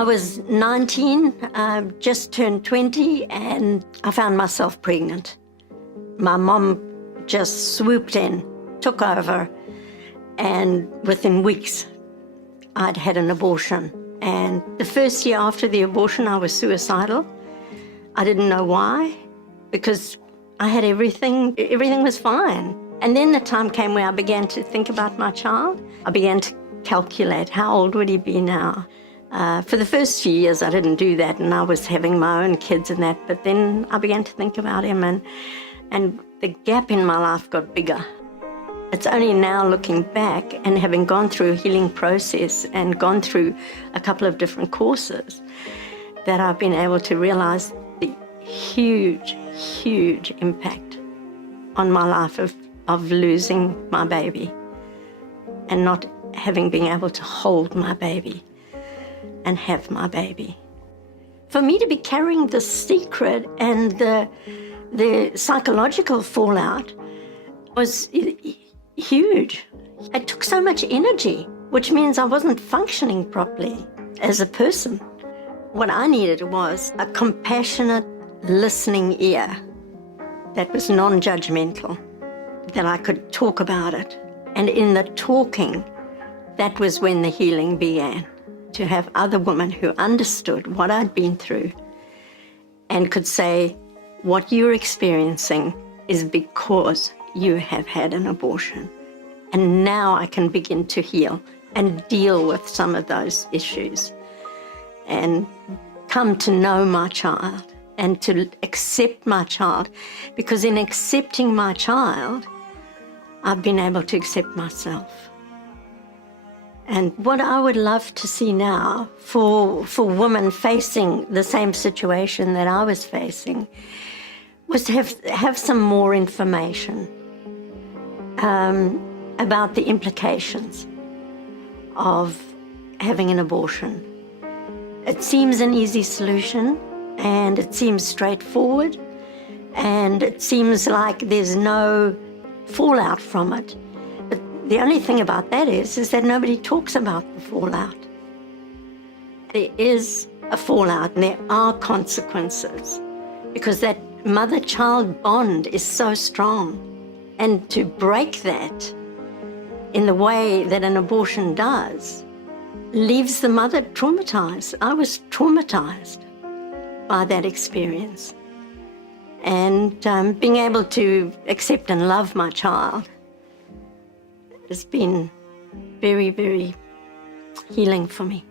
I was 19, just turned 20, and I found myself pregnant. My mom just swooped in, took over, and within weeks, I'd had an abortion. And the first year after the abortion, I was suicidal. I didn't know why, because I had everything was fine. And then the time came where I began to think about my child. I began to calculate, how old would he be now? For the first few years, I didn't do that, and I was having my own kids and that, but then I began to think about him, and the gap in my life got bigger. It's only now looking back and having gone through a healing process and gone through a couple of different courses that I've been able to realize the huge, huge impact on my life of losing my baby and not having been able to hold my baby and have my baby. For me to be carrying this secret and the psychological fallout was huge. It took so much energy, which means I wasn't functioning properly as a person. What I needed was a compassionate, listening ear that was non-judgmental, that I could talk about it. And in the talking, that was when the healing began. To have other women who understood what I'd been through and could say, what you're experiencing is because you have had an abortion. And now I can begin to heal and deal with some of those issues and come to know my child and to accept my child, because in accepting my child, I've been able to accept myself. And what I would love to see now for women facing the same situation that I was facing was to have some more information about the implications of having an abortion. It seems an easy solution, and it seems straightforward, and it seems like there's no fallout from it. The only thing about that is that nobody talks about the fallout. There is a fallout and there are consequences, because that mother-child bond is so strong. And to break that in the way that an abortion does leaves the mother traumatized. I was traumatized by that experience. And being able to accept and love my child has been very, very healing for me.